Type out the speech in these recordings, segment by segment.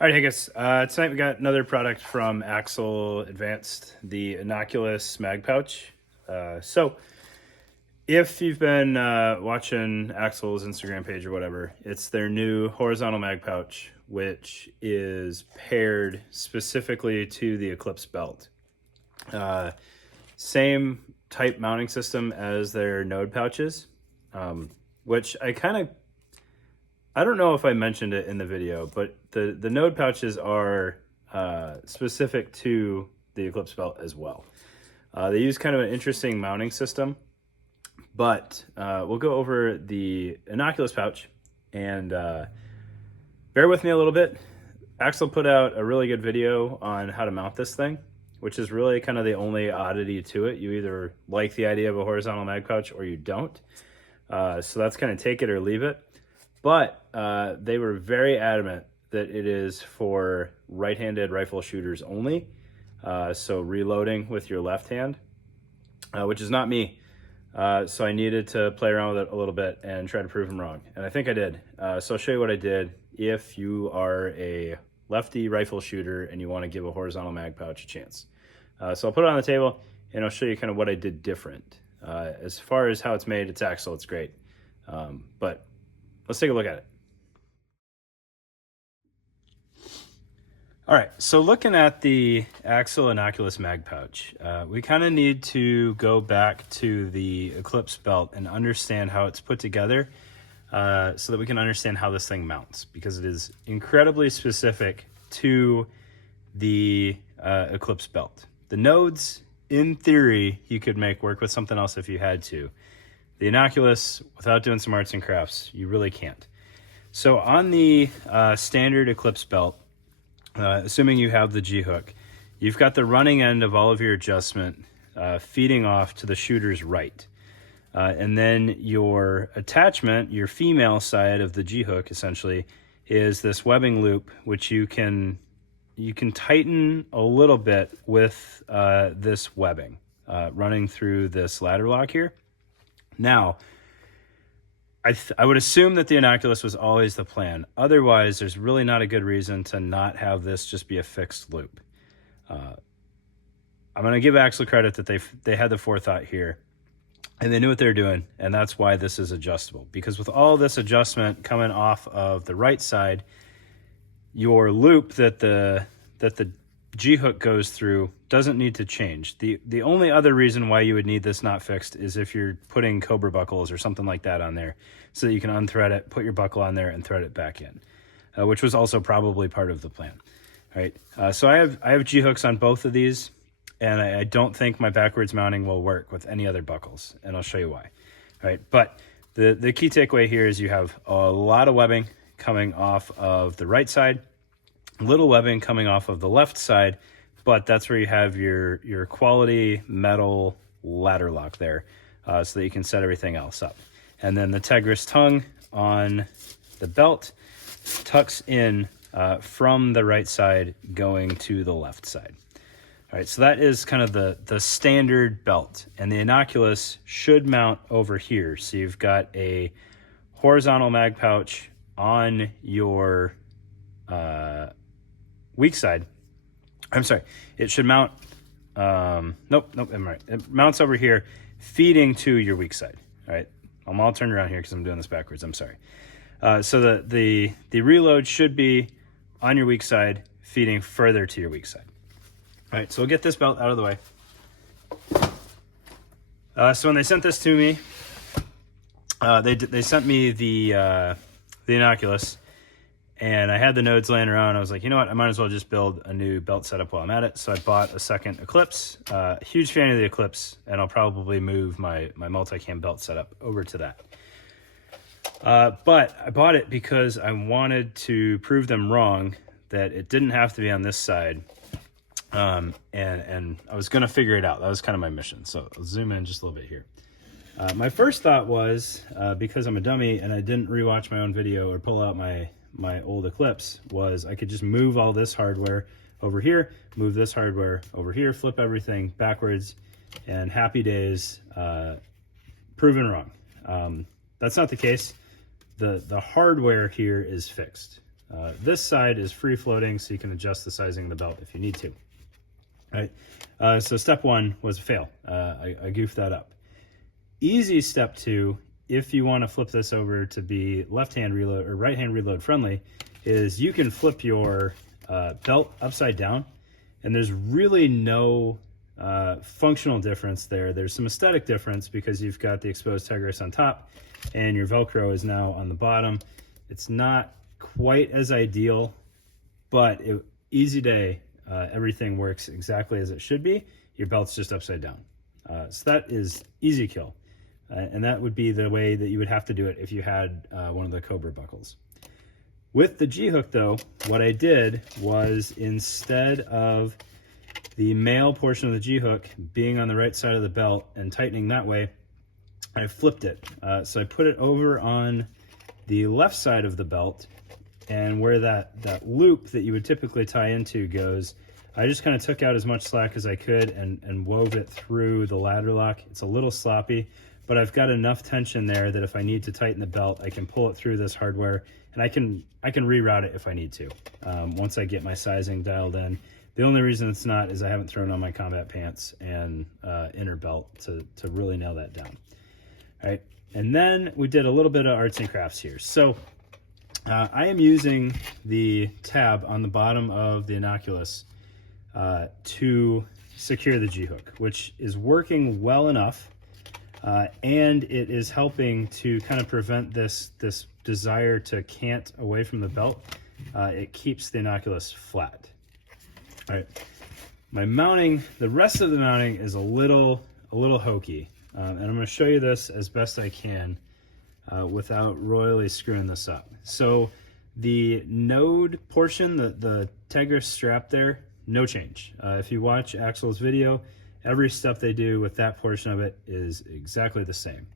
All right, hey guys. Tonight we got another product from AXL Advanced, the Innocuous mag pouch. So if you've been watching AXL's Instagram page or whatever, it's their new horizontal mag pouch, which is paired specifically to the Eclipse belt. Same type mounting system as their node pouches, which I don't know if I mentioned it in the video, but the node pouches are specific to the Eclipse belt as well. They use kind of an interesting mounting system, but we'll go over the Innocuous pouch and bear with me a little bit. Axel put out a really good video on how to mount this thing, which is really kind of the only oddity to it. You either like the idea of a horizontal mag pouch or you don't. So that's kind of take it or leave it. But they were very adamant that it is for right-handed rifle shooters only. So reloading with your left hand, which is not me. So I needed to play around with it a little bit and try to prove them wrong. And I think I did. So I'll show you what I did if you are a lefty rifle shooter and you want to give a horizontal mag pouch a chance. So I'll put it on the table and I'll show you kind of what I did different. As far as how it's made, it's Axel, it's great. But let's take a look at it. All right, so looking at the Axel Innocuous mag pouch, we kind of need to go back to the Eclipse belt and understand how it's put together so that we can understand how this thing mounts, because it is incredibly specific to the Eclipse belt. The nodes, in theory, you could make work with something else if you had to. The Innocuous, without doing some arts and crafts, you really can't. So on the standard Eclipse belt, assuming you have the G-hook, you've got the running end of all of your adjustment feeding off to the shooter's right. And then your attachment, your female side of the G-hook, essentially, is this webbing loop, which you can tighten a little bit with this webbing running through this ladder lock here. Now, I would assume that the Innocuous was always the plan. Otherwise, there's really not a good reason to not have this just be a fixed loop. I'm going to give Axel credit that they had the forethought here, and they knew what they were doing, and that's why this is adjustable. Because with all this adjustment coming off of the right side, your loop that the G-hook goes through doesn't need to change. The only other reason why you would need this not fixed is if you're putting Cobra buckles or something like that on there so that you can unthread it, put your buckle on there, and thread it back in, which was also probably part of the plan. All right, so I have G-hooks on both of these, and I don't think my backwards mounting will work with any other buckles, and I'll show you why. All right, but the key takeaway here is you have a lot of webbing coming off of the right side, little webbing coming off of the left side, but that's where you have your quality metal ladder lock there so that you can set everything else up. And then the Tegris tongue on the belt tucks in from the right side going to the left side. All right, so that is kind of the standard belt, and the Innocuous should mount over here. So you've got a horizontal mag pouch on your weak side. I'm sorry, it should mount, nope, I'm right. It mounts over here, feeding to your weak side. All right, I'm all turned around here because I'm doing this backwards, I'm sorry. So the reload should be on your weak side, feeding further to your weak side. All right, so we'll get this belt out of the way. So when they sent this to me, they sent me the Innocuous, and I had the nodes laying around. I was like, you know what, I might as well just build a new belt setup while I'm at it. So I bought a second Eclipse. Huge fan of the Eclipse, and I'll probably move my multicam belt setup over to that. But I bought it because I wanted to prove them wrong that it didn't have to be on this side. And I was going to figure it out. That was kind of my mission. So I'll zoom in just a little bit here. My first thought was, because I'm a dummy and I didn't rewatch my own video or pull out my old Eclipse, was I could just move all this hardware over here, move this hardware over here, flip everything backwards, and happy days, proven wrong. That's not the case. The hardware here is fixed. This side is free floating, so you can adjust the sizing of the belt if you need to. All right. So step one was a fail. I goofed that up. Easy step two, if you want to flip this over to be left-hand reload or right-hand reload friendly, is you can flip your belt upside down, and there's really no functional difference there. There's some aesthetic difference because you've got the exposed Tigris on top and your Velcro is now on the bottom. It's not quite as ideal, but easy day. Everything works exactly as it should be. Your belt's just upside down. So that is easy kill. And that would be the way that you would have to do it if you had one of the Cobra buckles. With the G-hook though, what I did was, instead of the male portion of the G-hook being on the right side of the belt and tightening that way, I flipped it. So I put it over on the left side of the belt, and where that loop that you would typically tie into goes, I just kind of took out as much slack as I could and wove it through the ladder lock. It's a little sloppy, but I've got enough tension there that if I need to tighten the belt, I can pull it through this hardware, and I can reroute it if I need to, once I get my sizing dialed in. The only reason it's not is I haven't thrown on my combat pants and inner belt to really nail that down. All right, and then we did a little bit of arts and crafts here. So I am using the tab on the bottom of the Innocuous to secure the G-hook, which is working well enough, and it is helping to kind of prevent this desire to cant away from the belt. It keeps the Innocuous flat. All right, my mounting, the rest of the mounting is a little hokey, and I'm going to show you this as best I can without royally screwing this up. So the node portion, the Tigris strap there, no change. If you watch AXL's video, every step they do with that portion of it is exactly the same.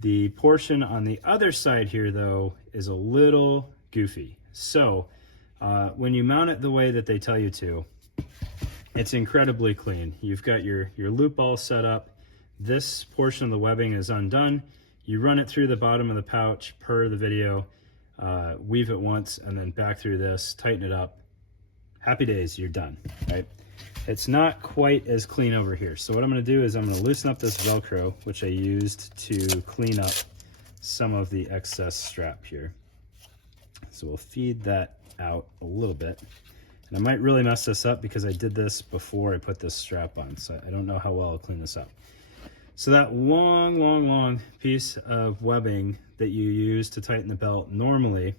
The portion on the other side here though is a little goofy. So when you mount it the way that they tell you to, it's incredibly clean. You've got your loop all set up. This portion of the webbing is undone. You run it through the bottom of the pouch per the video, weave it once, and then back through this, tighten it up. Happy days, you're done, right? It's not quite as clean over here. So what I'm gonna do is I'm gonna loosen up this Velcro, which I used to clean up some of the excess strap here. So we'll feed that out a little bit. And I might really mess this up because I did this before I put this strap on, so I don't know how well I'll clean this up. So that long piece of webbing that you use to tighten the belt, normally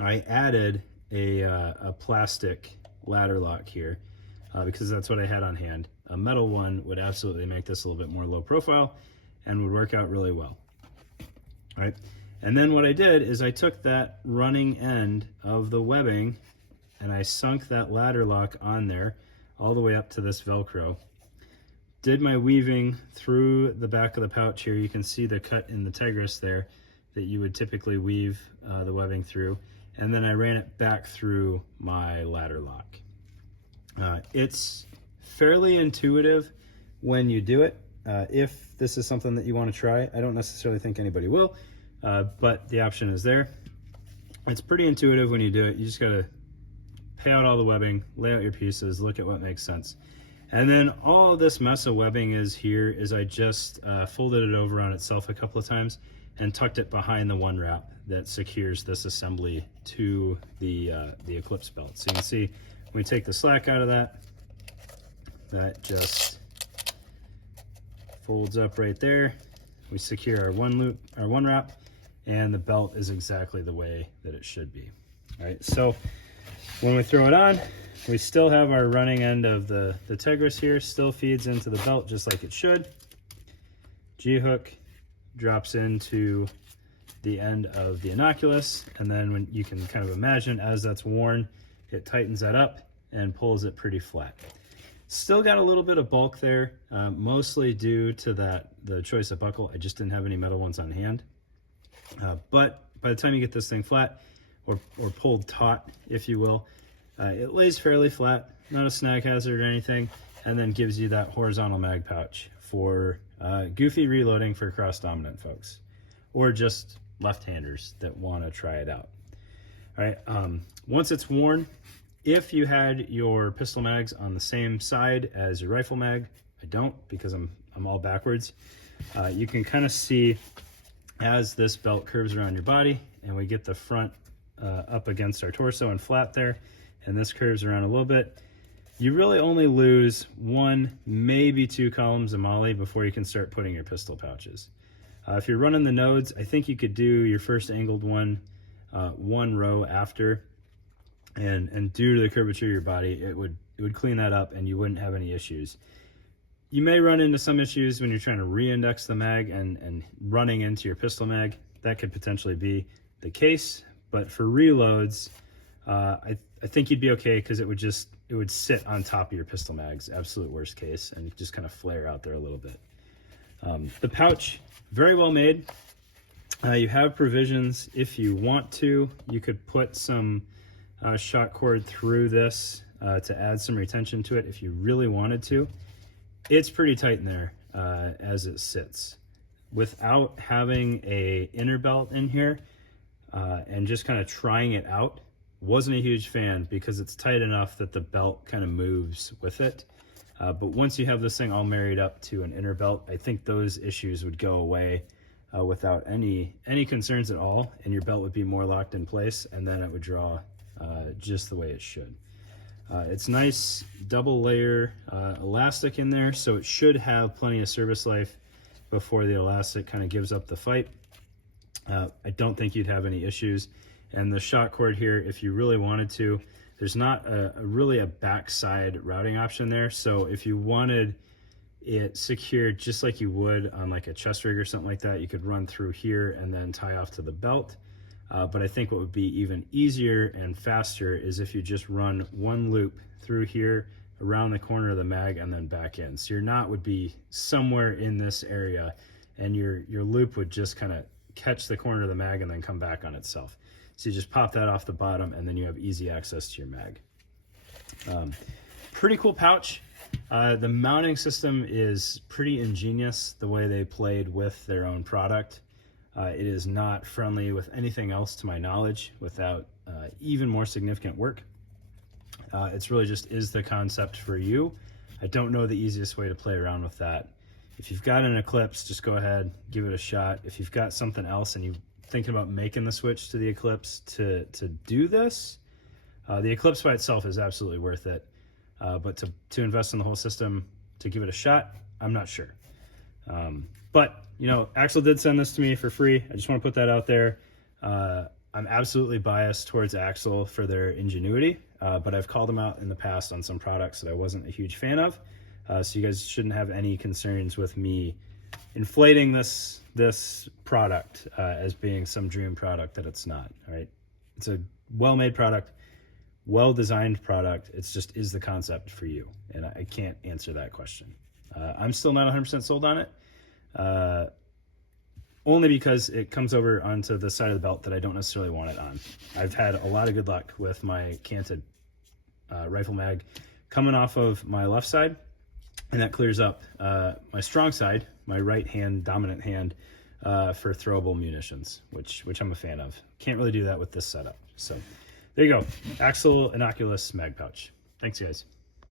I added a plastic ladder lock here because that's what I had on hand. A metal one would absolutely make this a little bit more low profile and would work out really well. All right. And then what I did is I took that running end of the webbing and I sunk that ladder lock on there all the way up to this Velcro. Did my weaving through the back of the pouch here. You can see the cut in the Tigris there that you would typically weave the webbing through. And then I ran it back through my ladder lock. It's fairly intuitive when you do it. If this is something that you want to try, I don't necessarily think anybody will, but the option is there. It's pretty intuitive when you do it. You just gotta pay out all the webbing, lay out your pieces, look at what makes sense. And then all of this mess of webbing is here is I just folded it over on itself a couple of times and tucked it behind the one wrap that secures this assembly to the Eclipse belt. So you can see when we take the slack out of that, that just folds up right there. We secure our one wrap, and the belt is exactly the way that it should be. All right, so when we throw it on, we still have our running end of the Tigris here, still feeds into the belt just like it should. G-hook drops into the end of the Innocuous, and then when you can kind of imagine as that's worn, it tightens that up and pulls it pretty flat. Still got a little bit of bulk there, mostly due to the choice of buckle. I just didn't have any metal ones on hand. But by the time you get this thing flat, or pulled taut, if you will, it lays fairly flat, not a snag hazard or anything, and then gives you that horizontal mag pouch for goofy reloading for cross-dominant folks, or just left-handers that want to try it out. All right, once it's worn, if you had your pistol mags on the same side as your rifle mag, I don't because I'm all backwards. You can kind of see as this belt curves around your body and we get the front up against our torso and flat there, and this curves around a little bit, you really only lose 1, maybe 2 columns of MOLLE before you can start putting your pistol pouches. If you're running the nodes, I think you could do your first angled one row after, and due to the curvature of your body, it would clean that up and you wouldn't have any issues. You may run into some issues when you're trying to re-index the mag and running into your pistol mag. That could potentially be the case, but for reloads, I think you'd be okay because it would sit on top of your pistol mags, absolute worst case, and just kind of flare out there a little bit. The pouch, very well made. You have provisions if you want to. You could put some shot cord through this to add some retention to it if you really wanted to. It's pretty tight in there as it sits. Without having a inner belt in here and just kind of trying it out, wasn't a huge fan because it's tight enough that the belt kind of moves with it. But once you have this thing all married up to an inner belt, I think those issues would go away without any concerns at all, and your belt would be more locked in place, and then it would draw just the way it should. It's nice double layer elastic in there, so it should have plenty of service life before the elastic kind of gives up the fight. I don't think you'd have any issues. And the shot cord here, if you really wanted to, there's not really a backside routing option there. So if you wanted it secured just like you would on like a chest rig or something like that, you could run through here and then tie off to the belt. But I think what would be even easier and faster is if you just run one loop through here, around the corner of the mag, and then back in. So your knot would be somewhere in this area, and your loop would just kind of catch the corner of the mag and then come back on itself. So you just pop that off the bottom, and then you have easy access to your mag. Pretty cool pouch. The mounting system is pretty ingenious, the way they played with their own product. It is not friendly with anything else to my knowledge without even more significant work. It's really just is the concept for you. I don't know the easiest way to play around with that. If you've got an Eclipse, just go ahead, give it a shot. If you've got something else and you're thinking about making the switch to the Eclipse to do this, the Eclipse by itself is absolutely worth it. But to invest in the whole system, to give it a shot, I'm not sure. But, you know, AXL did send this to me for free. I just want to put that out there. I'm absolutely biased towards AXL for their ingenuity, but I've called them out in the past on some products that I wasn't a huge fan of. So you guys shouldn't have any concerns with me inflating this product as being some dream product that it's not. All right, it's a well-made product, well-designed product. It's just, is the concept for you? And I can't answer that question. I'm still not 100% sold on it, only because it comes over onto the side of the belt that I don't necessarily want it on. I've had a lot of good luck with my canted rifle mag coming off of my left side, and that clears up my strong side, my right hand, dominant hand, for throwable munitions, which I'm a fan of. Can't really do that with this setup. So there you go, AXL Innocuous mag pouch. Thanks, guys.